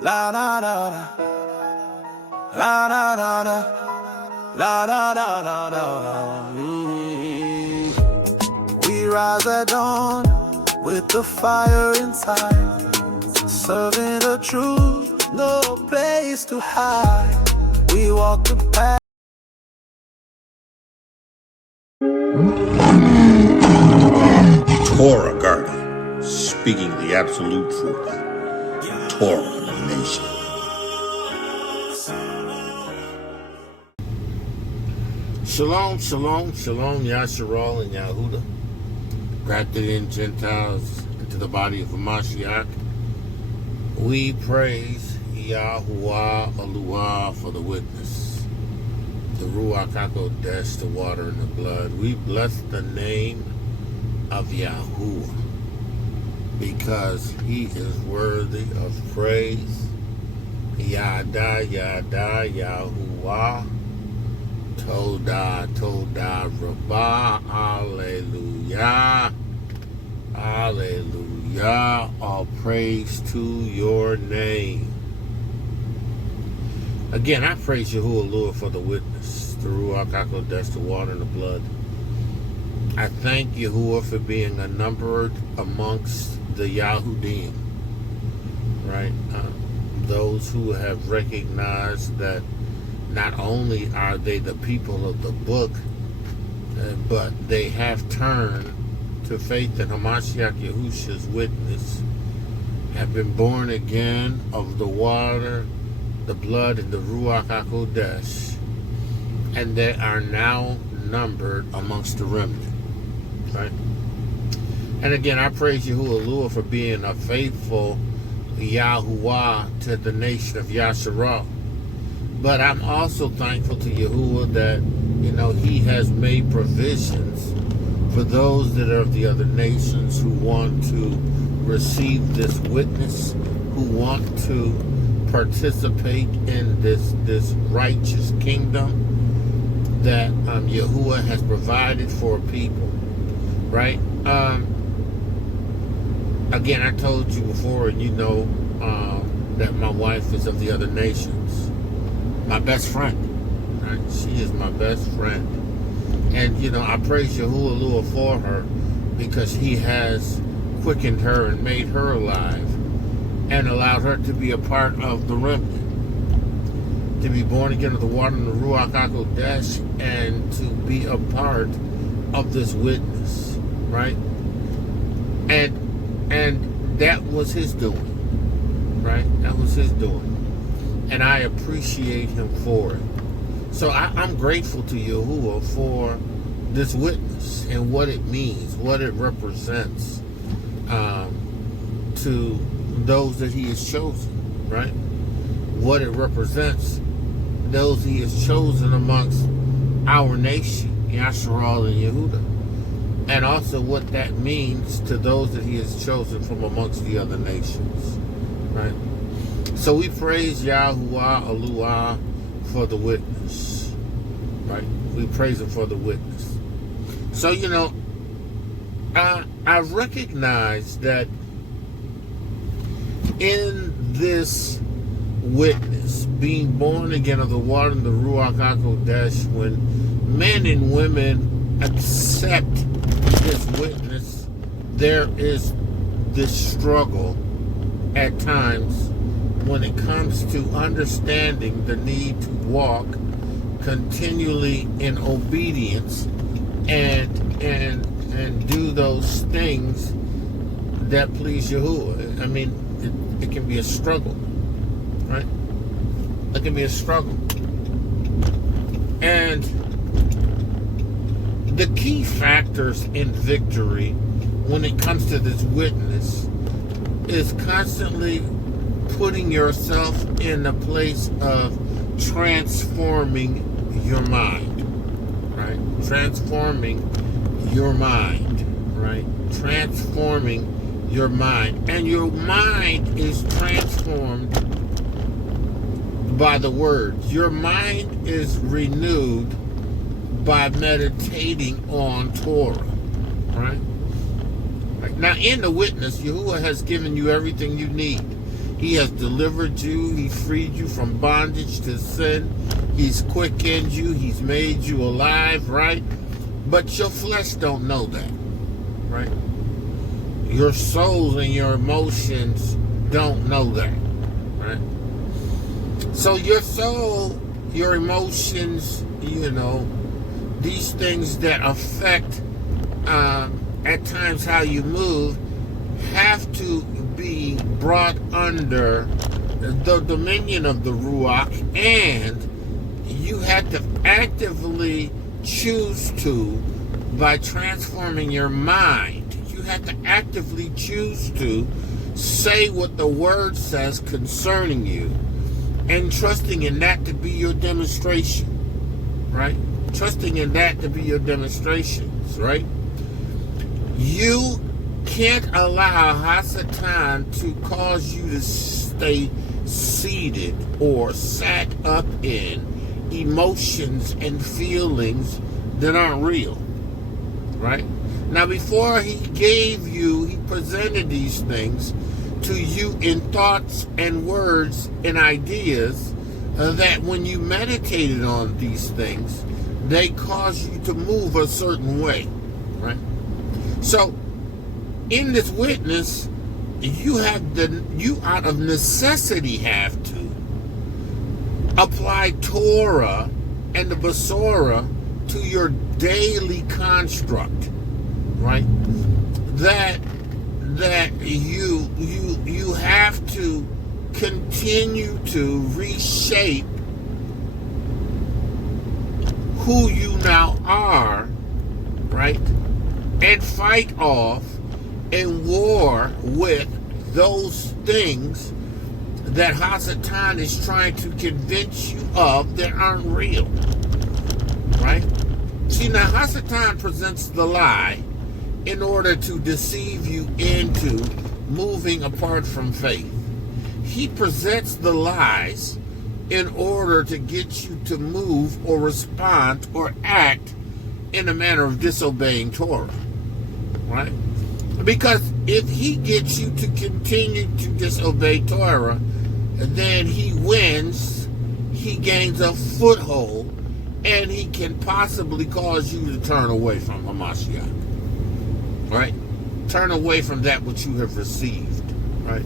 La da da da, la da da da, la da da da da. We rise at dawn with the fire inside, serving the truth, no place to hide. We walk the path. ToRaH Garden, speaking the absolute truth. ToRaH Nation. Shalom, shalom, shalom, YASHAR'AL and Yahudah. Grafted in Gentiles into the body of Mashiach. We praise Yahuah for the witness. The RUACH, the water and the blood. We bless the name of Yahudah because he is worthy of praise. Yahudah, Yahuah, ToRaH, Rabbah, Hallelujah, Hallelujah, all praise to your name. Again, I praise Yahudah for the witness, the RUACH, the water and the blood. I thank Yahudah for being numbered amongst the Yahudim, right? Those who have recognized that not only are they the people of the book, but they have turned to faith in Hamashiach Yahusha's witness, have been born again of the water, the blood, and the Ruach HaKodesh, and they are now numbered amongst the remnant. Right? And again, I praise Yahudah for being a faithful Yahuah to the nation of YASHAR'AL. But I'm also thankful to Yahudah that, he has made provisions for those that are of the other nations who want to receive this witness, who want to participate in this righteous kingdom that Yahudah has provided for people. Right? Again, I told you before, and that my wife is of the other nations. My best friend. Right? She is my best friend. And, I praise Yahudah for her because he has quickened her and made her alive and allowed her to be a part of the remnant. To be born again of the water and the Ruach HaKodesh and to be a part of this witness. Right? And that was his doing. Right? That was his doing. And I appreciate him for it. So I'm grateful to Yahudah for this witness and what it means, what it represents to those that he has chosen. Right? What it represents, those he has chosen amongst our nation, YASHAR'AL and Yahudah. And also what that means to those that he has chosen from amongst the other nations. Right? So we praise Yahuah for the witness. Right? We praise him for the witness. So, I recognize that in this witness, being born again of the water and the Ruach HaKodesh, when men and women accept this witness, there is this struggle at times when it comes to understanding the need to walk continually in obedience and do those things that please Yahudah. I mean, it can be a struggle, right? It can be a struggle. And the key factors in victory when it comes to this witness is constantly putting yourself in a place of transforming your mind, right? Transforming your mind, right? Transforming your mind. And your mind is transformed by the words. Your mind is renewed by meditating on ToRaH, right? Now, in the witness, Yahudah has given you everything you need. He has delivered you. He freed you from bondage to sin. He's quickened you. He's made you alive, right? But your flesh don't know that, right? Your souls and your emotions don't know that, right? So your soul, your emotions, these things that affect at times how you move have to be brought under the dominion of the RUACH, and you have to actively choose to by transforming your mind. You have to actively choose to say what the word says concerning you, and trusting in that to be your demonstration, right? Trusting in that to be your demonstrations, right? You can't allow Hasatan to cause you to stay seated or sat up in emotions and feelings that aren't real, right? Now, before he presented these things to you in thoughts and words and ideas, that when you meditated on these things, they cause you to move a certain way, right? So, in this witness, you out of necessity have to apply ToRaH and the Besorah to your daily construct, right? That you have to continue to reshape who you now are, right? And fight off and war with those things that Hasatan is trying to convince you of that aren't real, right? See, now Hasatan presents the lie in order to deceive you into moving apart from faith. He presents the lies in order to get you to move or respond or act in a manner of disobeying ToRaH, right? Because if he gets you to continue to disobey ToRaH, then he wins, he gains a foothold, and he can possibly cause you to turn away from Hamashiach, right? Turn away from that which you have received, right?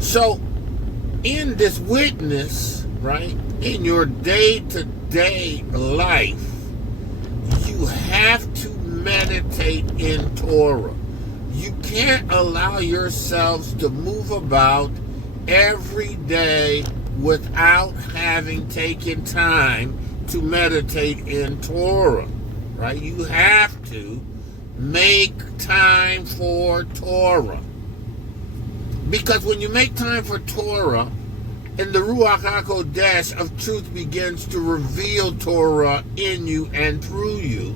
So, in this witness, right, in your day-to-day life, you have to meditate in ToRaH. You can't allow yourselves to move about every day without having taken time to meditate in ToRaH, right? You have to make time for ToRaH. Because when you make time for ToRaH, and the Ruach HaKodesh of truth begins to reveal ToRaH in you and through you,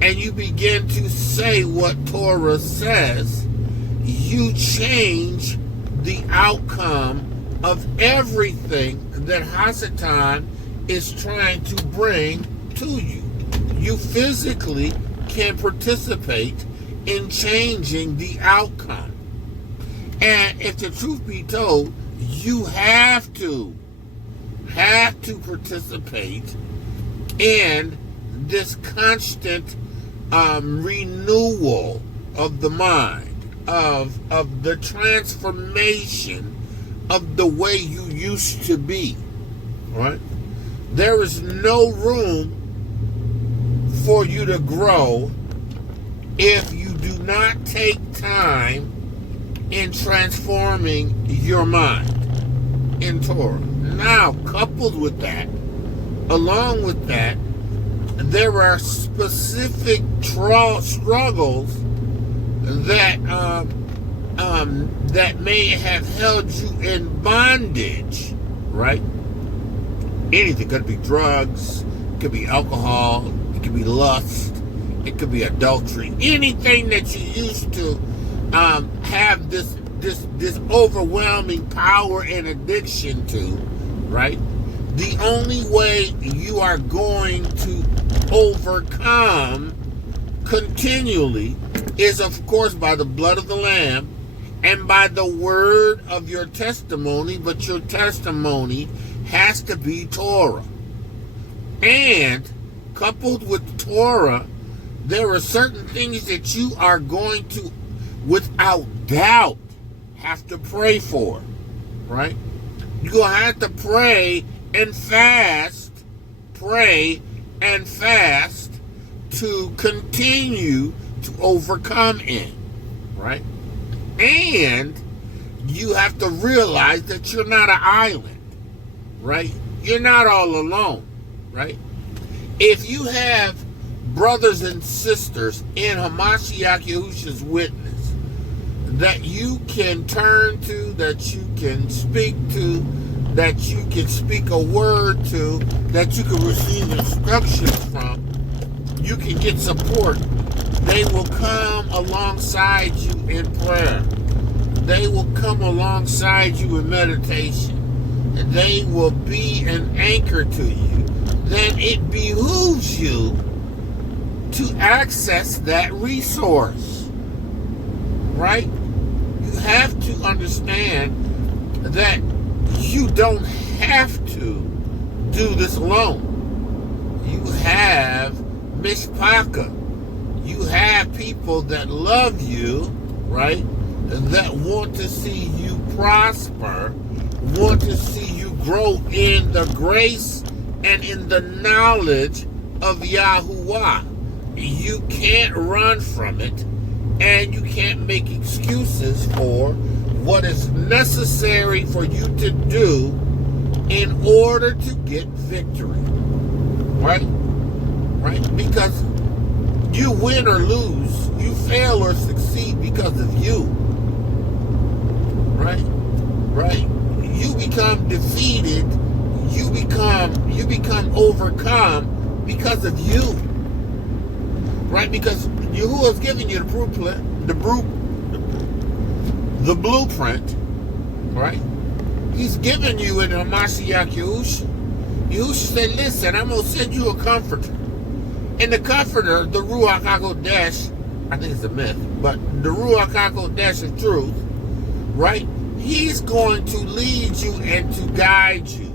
and you begin to say what ToRaH says, you change the outcome of everything that Hasatan is trying to bring to you. You physically can participate in changing the outcome. And if the truth be told, you have to participate in this constant renewal of the mind, of the transformation of the way you used to be, right? There is no room for you to grow if you do not take time in transforming your mind in ToRaH. Now, coupled with that, along with that, there are specific struggles that that may have held you in bondage, right? Anything. Could be drugs, it could be alcohol, it could be lust, it could be adultery. Anything that you used to have this overwhelming power and addiction to, right? The only way you are going to overcome continually is, of course, by the blood of the Lamb and by the word of your testimony, but your testimony has to be ToRaH. And coupled with ToRaH, there are certain things that you are going to, without doubt, have to pray for, right? You're going to have to pray and fast to continue to overcome in, right? And you have to realize that you're not an island, right? You're not all alone, right? If you have brothers and sisters in Hamashiach Yahusha's witness that you can turn to, that you can speak to, that you can speak a word to, that you can receive instructions from, you can get support. They will come alongside you in prayer. They will come alongside you in meditation. And they will be an anchor to you. Then it behooves you to access that resource, right? You have to understand that you don't have to do this alone. You have mishpaka. You have people that love you, right? That want to see you prosper, want to see you grow in the grace and in the knowledge of Yahuwah. You can't run from it, and you can't make excuses for what is necessary for you to do in order to get victory, right? Right? Because you win or lose, you fail or succeed because of you, right? Right? You become defeated, you become overcome because of you, right? Because Yahuwah's giving you the blueprint, right? He's giving you in Hamashiach Yahusha. Yahusha said, listen, I'm going to send you a comforter. And the comforter, the RUACH HaKodesh, I think it's a myth, but the RUACH HaKodesh of truth, right? He's going to lead you and to guide you.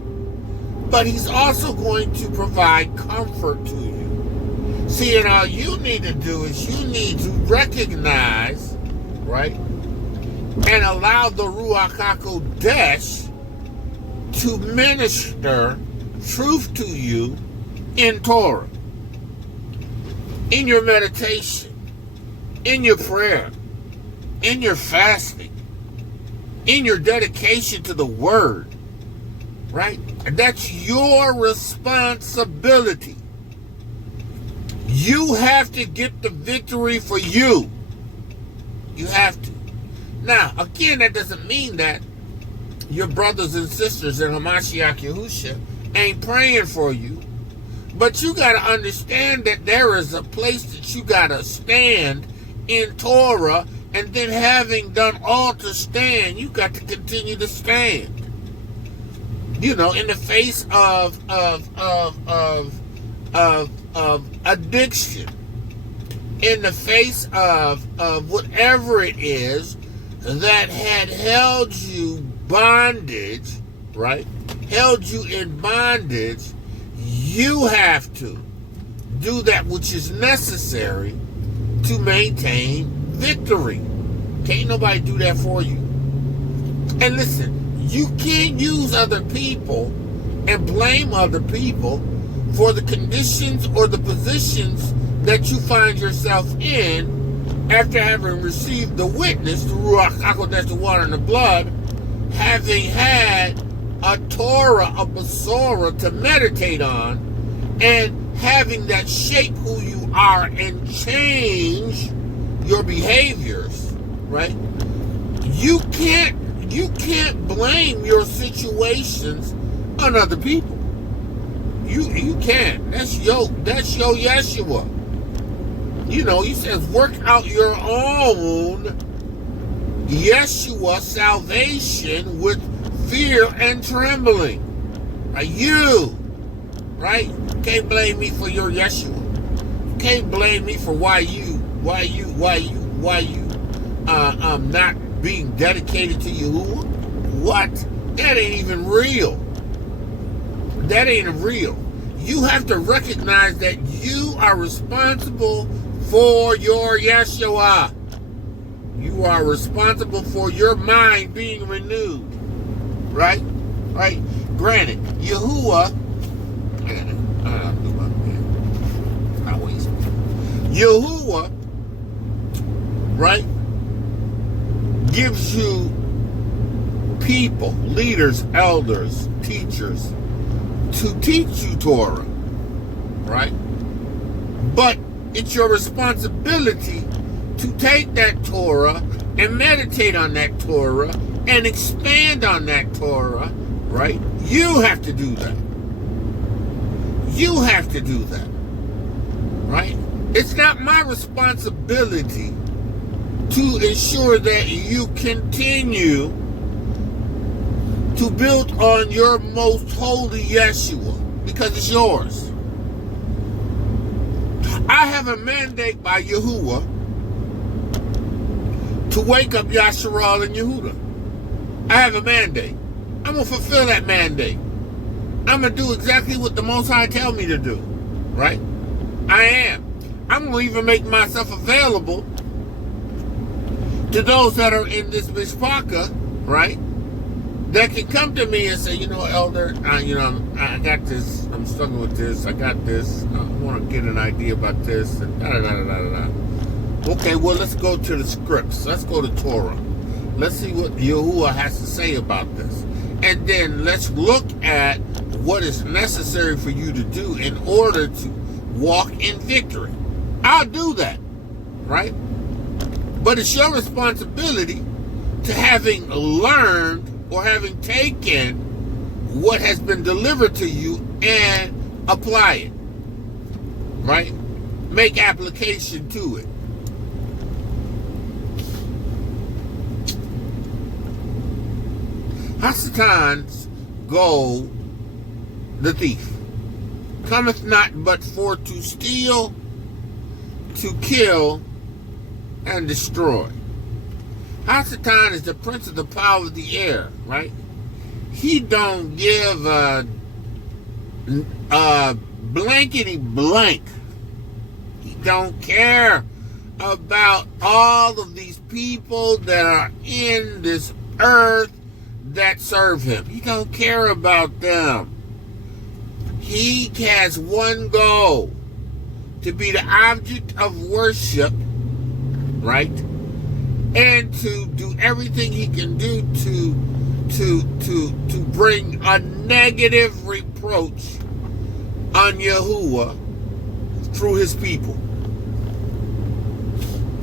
But he's also going to provide comfort to you. See, and all you need to do is you need to recognize, right? And allow the RUACH HaKodesh to minister truth to you in ToRaH, in your meditation, in your prayer, in your fasting, in your dedication to the word, right? And that's your responsibility. You have to get the victory for you. You have to. Now, again, that doesn't mean that your brothers and sisters in Hamashiach Yahusha ain't praying for you. But you got to understand that there is a place that you got to stand in ToRaH, and then having done all to stand, you got to continue to stand. You know, in the face of addiction, in the face of whatever it is that had held you bondage, right? Held you in bondage. You have to do that which is necessary to maintain victory. Can't nobody do that for you. And listen, you can't use other people and blame other people for the conditions or the positions that you find yourself in after having received the witness, the RUACH HaKodesh, the water and the blood, having had a ToRaH, a Besorah to meditate on, and having that shape who you are and change your behaviors, right? You can't blame your situations on other people. You can't. That's your Yeshua. You know, he says, work out your own Yeshua salvation with fear and trembling. Right? You, right? Can't blame me for your Yeshua. Can't blame me for why you not being dedicated to Yahuwah? What? That ain't even real. That ain't real. You have to recognize that you are responsible for your Yeshua. You are responsible for your mind being renewed. Right? Right? Granted, Yahuwah, Yahuwah, right, gives you people, leaders, elders, teachers, to teach you ToRaH, right? But it's your responsibility to take that ToRaH and meditate on that ToRaH and expand on that ToRaH, right? You have to do that. You have to do that, right? It's not my responsibility to ensure that you continue to build on your most holy Yeshua, because it's yours. I have a mandate by Yahuwah to wake up YASHAR'AL and Yahudah. I have a mandate. I'm going to fulfill that mandate. I'm going to do exactly what the Most High tell me to do, right? I am. I'm going to even make myself available to those that are in this mishpachah, right? That can come to me and say, you know, Elder, I got this. I'm struggling with this. I got this. I want to get an idea about this. And da-da-da-da-da-da. Okay, well, let's go to the scripts. Let's go to ToRaH. Let's see what Yahuwah has to say about this. And then let's look at what is necessary for you to do in order to walk in victory. I'll do that, right? But it's your responsibility to, having learned or having taken what has been delivered to you, and apply it, right? Make application to it. Hasatan's goal, the thief, cometh not but for to steal, to kill, and destroy. Hasatan is the prince of the power of the air, right? He don't give a blankety blank. He don't care about all of these people that are in this earth that serve him. He don't care about them. He has one goal: to be the object of worship, right? And to do everything he can do to bring a negative reproach on Yahuwah through his people.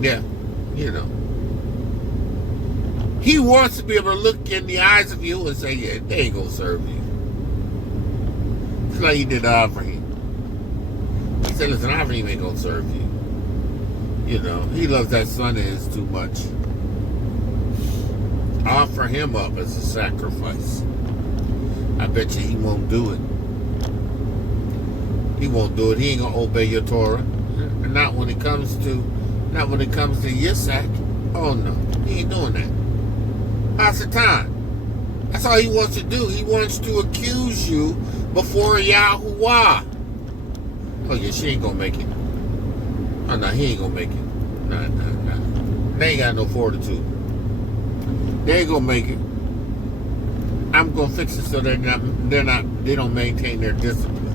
Yeah, you know. He wants to be able to look in the eyes of Yahuwah and say, yeah, they ain't gonna serve you. It's like he did Avraham. He said, listen, Avraham ain't gonna serve you. You know, he loves that son of his too much. Offer him up as a sacrifice. I bet you he won't do it. He won't do it. He ain't gonna obey your ToRaH. Not when it comes to Yitzhak. Oh no, he ain't doing that. Hasatan. That's all he wants to do. He wants to accuse you before Yahuwah. Oh yeah, she ain't gonna make it. Oh no, he ain't gonna make it. Nah. They ain't got no fortitude. They ain't gonna make it. I'm gonna fix it so they don't maintain their discipline.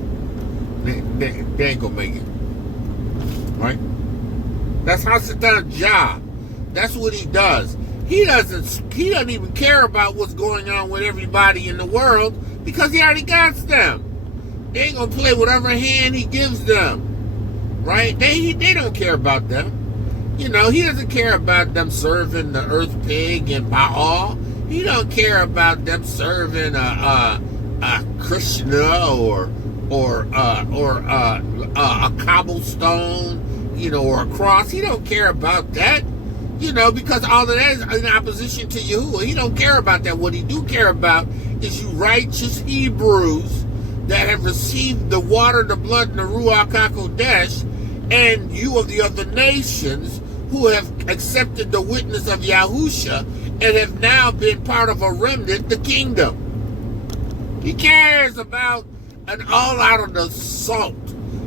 They ain't gonna make it. Right? That's Hasatan's job. That's what he does. He doesn't even care about what's going on with everybody in the world, because he already got them. They ain't gonna play whatever hand he gives them. Right? They don't care about them. You know, he doesn't care about them serving the earth pig and Baal. He don't care about them serving a Krishna or a cobblestone, you know, or a cross. He don't care about that, you know, because all of that is in opposition to Yahuwah. He don't care about that. What he do care about is you righteous Hebrews that have received the water, the blood, and the RUACH HaKodesh, and you of the other nations who have accepted the witness of Yahusha and have now been part of a remnant, the kingdom. He cares about an all-out assault,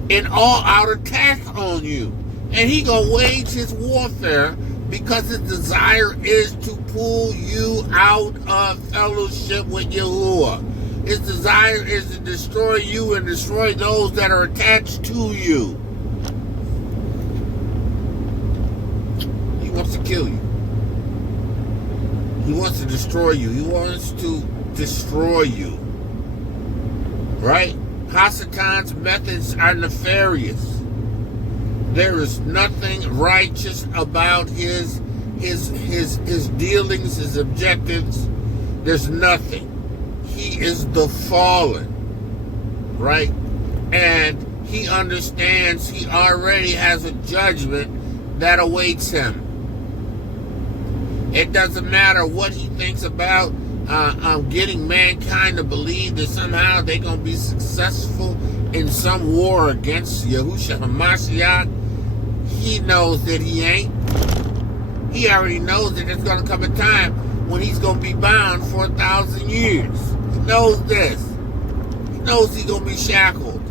an all-out attack on you. And he gonna wage his warfare because his desire is to pull you out of fellowship with Yahuwah. His desire is to destroy you and destroy those that are attached to you. He wants to kill you. He wants to destroy you. He wants to destroy you. Right? Hasatan's methods are nefarious. There is nothing righteous about his dealings, his objectives. There's nothing. He is the fallen, right? And he understands he already has a judgment that awaits him. It doesn't matter what he thinks about getting mankind to believe that somehow they're going to be successful in some war against Yahushua HaMashiach. He knows that he ain't. He already knows that there's going to come a time when he's going to be bound for 1,000 years. He knows this. He knows he's going to be shackled.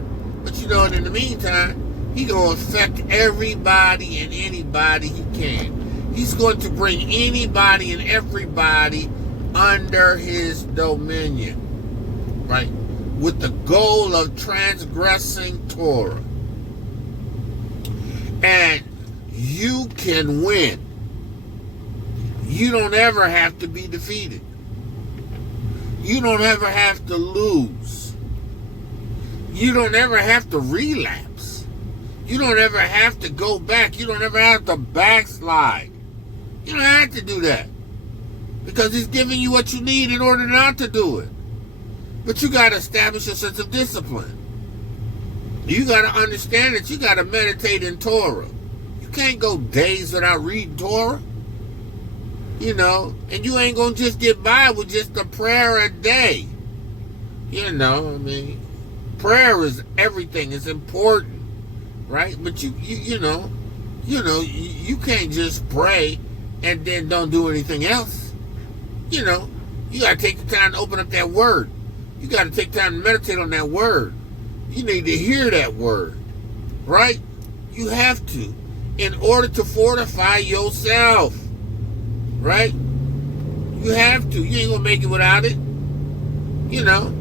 But you know, in the meantime, he's going to affect everybody and anybody he can. He's going to bring anybody and everybody under his dominion, right? With the goal of transgressing ToRaH. And you can win. You don't ever have to be defeated. You don't ever have to lose. You don't ever have to relapse. You don't ever have to go back. You don't ever have to backslide. You don't have to do that. Because he's giving you what you need in order not to do it. But you got to establish a sense of discipline. You got to understand that you got to meditate in ToRaH. You can't go days without reading ToRaH. You know, and you ain't going to just get by with just a prayer a day. You know, I mean, prayer is everything. It's important, right? But you can't just pray and then don't do anything else. You know, you got to take the time to open up that word. You got to take time to meditate on that word. You need to hear that word, right? You have to, in order to fortify yourself, right? You have to. You ain't going to make it without it. You know,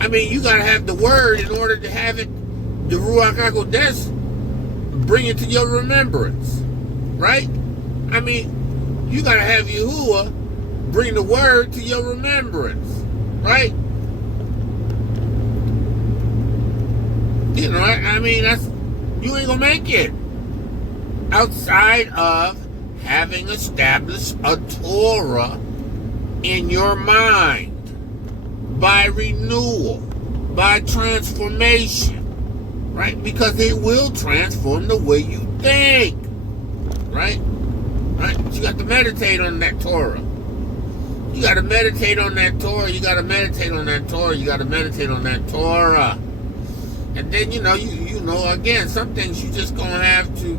I mean, you got to have the word in order to have it, the RUACH, bring it to your remembrance, right? I mean, you got to have Yahuwah bring the word to your remembrance, right? You know, I mean, you ain't gonna make it outside of having established a ToRaH in your mind by renewal, by transformation, right? Because it will transform the way you think, right? Right? But you got to meditate on that ToRaH. You got to meditate on that ToRaH. You got to meditate on that ToRaH. You got to meditate on that ToRaH. And then, you know, again, some things you just going to have to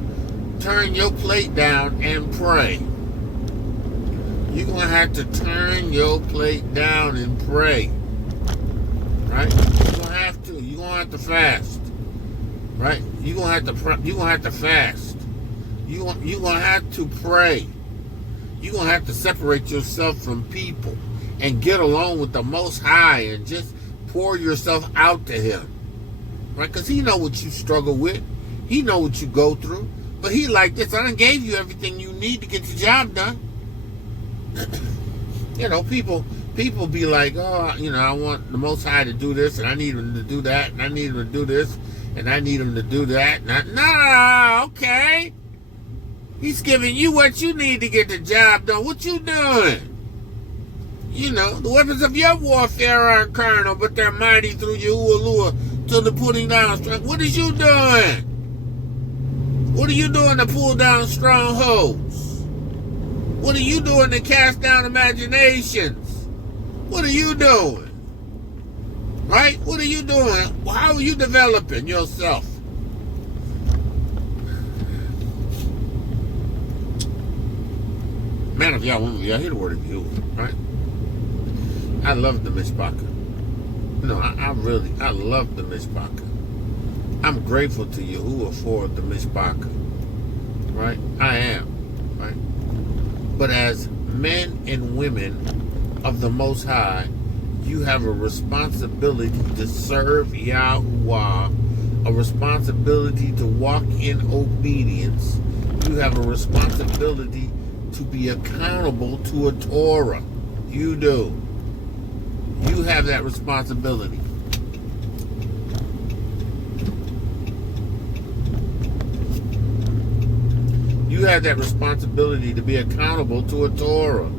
turn your plate down and pray. You're going to have to turn your plate down and pray. Right? You're going to have to. You're going to have to fast. Right? You're going to have to fast. You're going to have to pray. You're going to have to separate yourself from people and get along with the Most High and just pour yourself out to Him. Right? Because He know what you struggle with. He know what you go through. But He like this. I done gave you everything you need to get the job done. You know, people be like, oh, you know, I want the Most High to do this, and I need Him to do that, and I need Him to do this, and I need Him to do that. No, okay. He's giving you what you need to get the job done. What you doing? You know, the weapons of your warfare are carnal, but they're mighty through Yahuwah to the putting down strength. What is you doing? What are you doing to pull down strongholds? What are you doing to cast down imaginations? What are you doing? Right? What are you doing? How are you developing yourself? Man of Yah, woman of Yah, hear the word of Yahudah, right? I love the Mishpachah. No, I love the Mishpachah. I'm grateful to Yahudah for the Mishpachah, right? I am, right? But as men and women of the Most High, you have a responsibility to serve Yahuwah, a responsibility to walk in obedience. You have a responsibility to be accountable to a ToRaH. You do. You have that responsibility. You have that responsibility to be accountable to a ToRaH.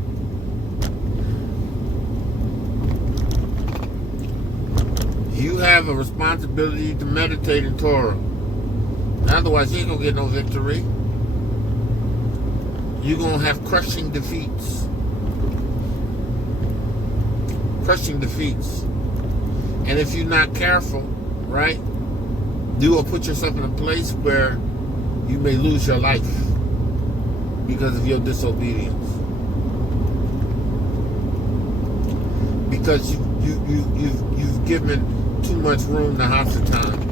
You have a responsibility to meditate in ToRaH. Otherwise, you ain't gonna get no victory. You're gonna have crushing defeats. Crushing defeats. And if you're not careful, right, you will put yourself in a place where you may lose your life because of your disobedience. Because you've given too much room to Hasatan.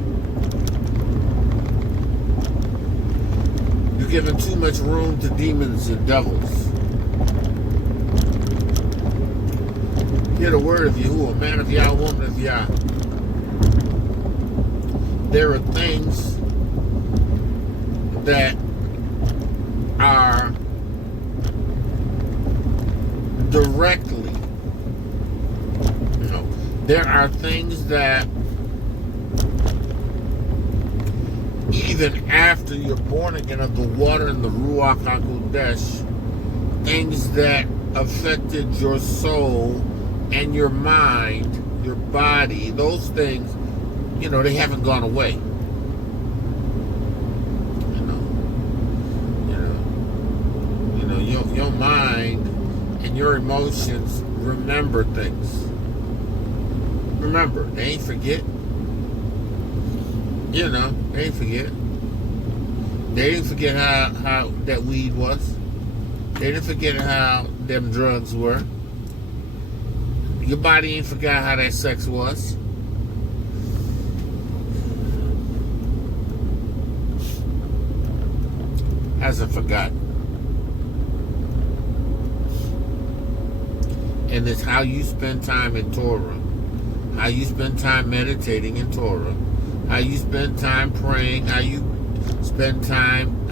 You've given too much room to demons and devils. Hear the word of Yahuwah, man of Yah, woman of Yah. There are things that are directly, there are things that even after you're born again of the water and the RUACH HaKodesh, things that affected your soul and your mind, your body, those things, they haven't gone away. Your mind and your emotions remember things. Remember, they ain't forget. They ain't forget. They didn't forget how that weed was. They didn't forget how them drugs were. Your body ain't forgot how that sex was. Hasn't forgotten. And it's how you spend time in ToRaH, how you spend time meditating in ToRaH, how you spend time praying, how you spend time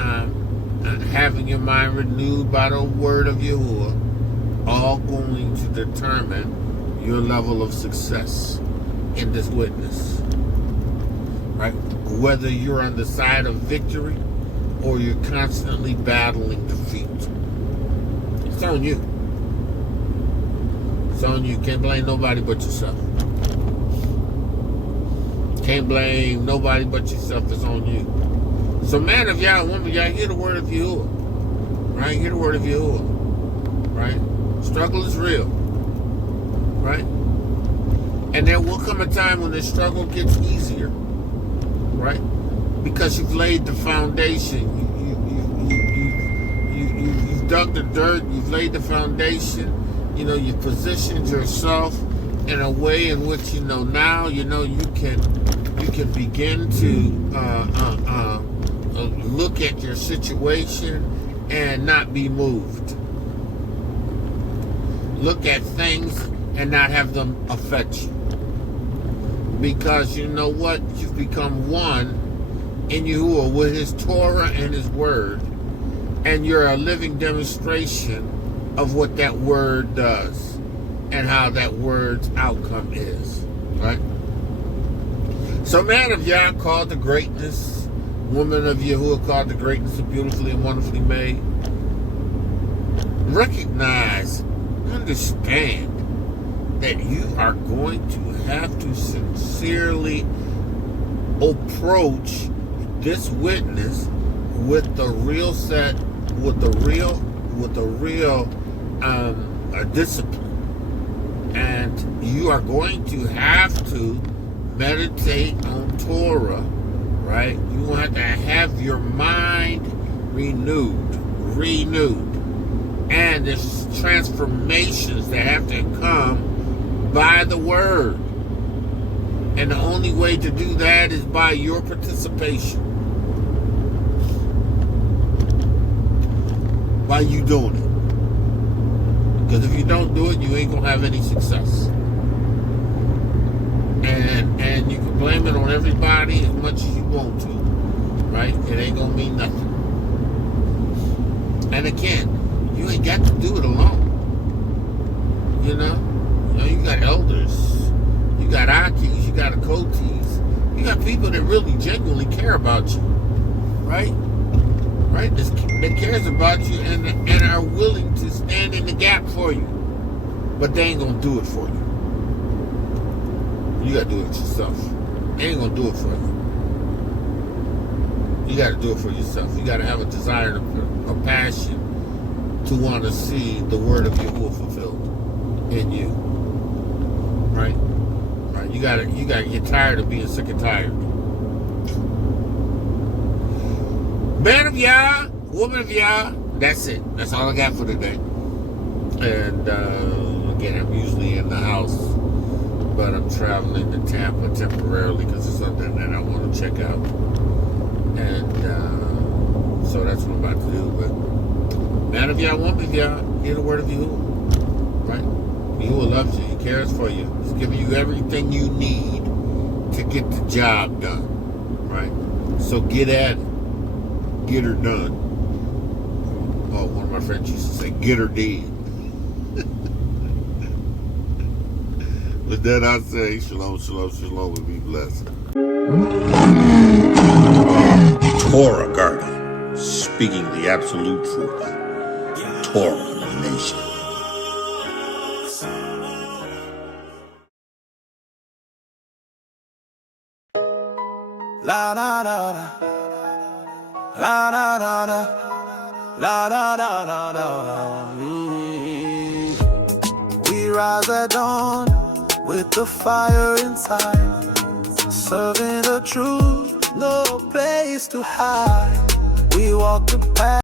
having your mind renewed by the word of Yahuwah, all going to determine your level of success in this witness, right? Whether you're on the side of victory or you're constantly battling defeat. It's on you. It's on you. Can't blame nobody but yourself. Can't blame nobody but yourself. It's on you. So man of Yah, woman of Yah, hear the word of Yahuwah. Right? Hear the word of Yahuwah. Right? Struggle is real. Right? And there will come a time when the struggle gets easier. Right? Because you've laid the foundation. You've dug the dirt. You've laid the foundation. You've positioned yourself in a way in which now you can begin to look at your situation and not be moved. Look at things and not have them affect you. Because you know what? You've become one in Yahuwah with his ToRaH and his word, and you're a living demonstration of what that word does and how that word's outcome is, right? So man of Yah called to greatness, woman of Yahuwah called to greatness, and beautifully and wonderfully made. Recognize, understand that you are going to have to sincerely approach this witness with the real set, with the real discipline, and you are going to have to meditate on ToRaH, right? You want to have your mind renewed, And there's transformations that have to come by the word. And the only way to do that is by your participation. By you doing it. Because if you don't do it, you ain't going to have any success. And you can blame it on everybody as much as you want to. Right? It ain't going to mean nothing. And again, you ain't got to do it alone. You know, you got elders. You got Achis. You got Akotis. You got people that really genuinely care about you. Right? Right? That cares about you and are willing to stand in the gap for you. But they ain't going to do it for you. You got to do it yourself. They ain't going to do it for you. You got to do it for yourself. You got to have a desire, a passion to want to see the word of Yahuwah fulfilled in you. Right? Right? You got to get tired of being sick and tired. Man of Yah, woman of Yah, that's it. That's all I got for today. And again, I'm usually in the house, but I'm traveling to Tampa temporarily because it's something that I want to check out. And so that's what I'm about to do. But man of Yah, woman of Yah, hear the word of Yahuwah. Right? Yahuwah loves you. He cares for you. He's giving you everything you need to get the job done. Right? So get at it. Get her done. Oh, one of my friends used to say, get her dead. With that I say, shalom, shalom, shalom, and be blessed. ToRaH Garden, speaking the absolute truth. ToRaH Nation. La da da da. La da da da, la da da da da. We rise at dawn with the fire inside, serving the truth, no place to hide. We walk the path.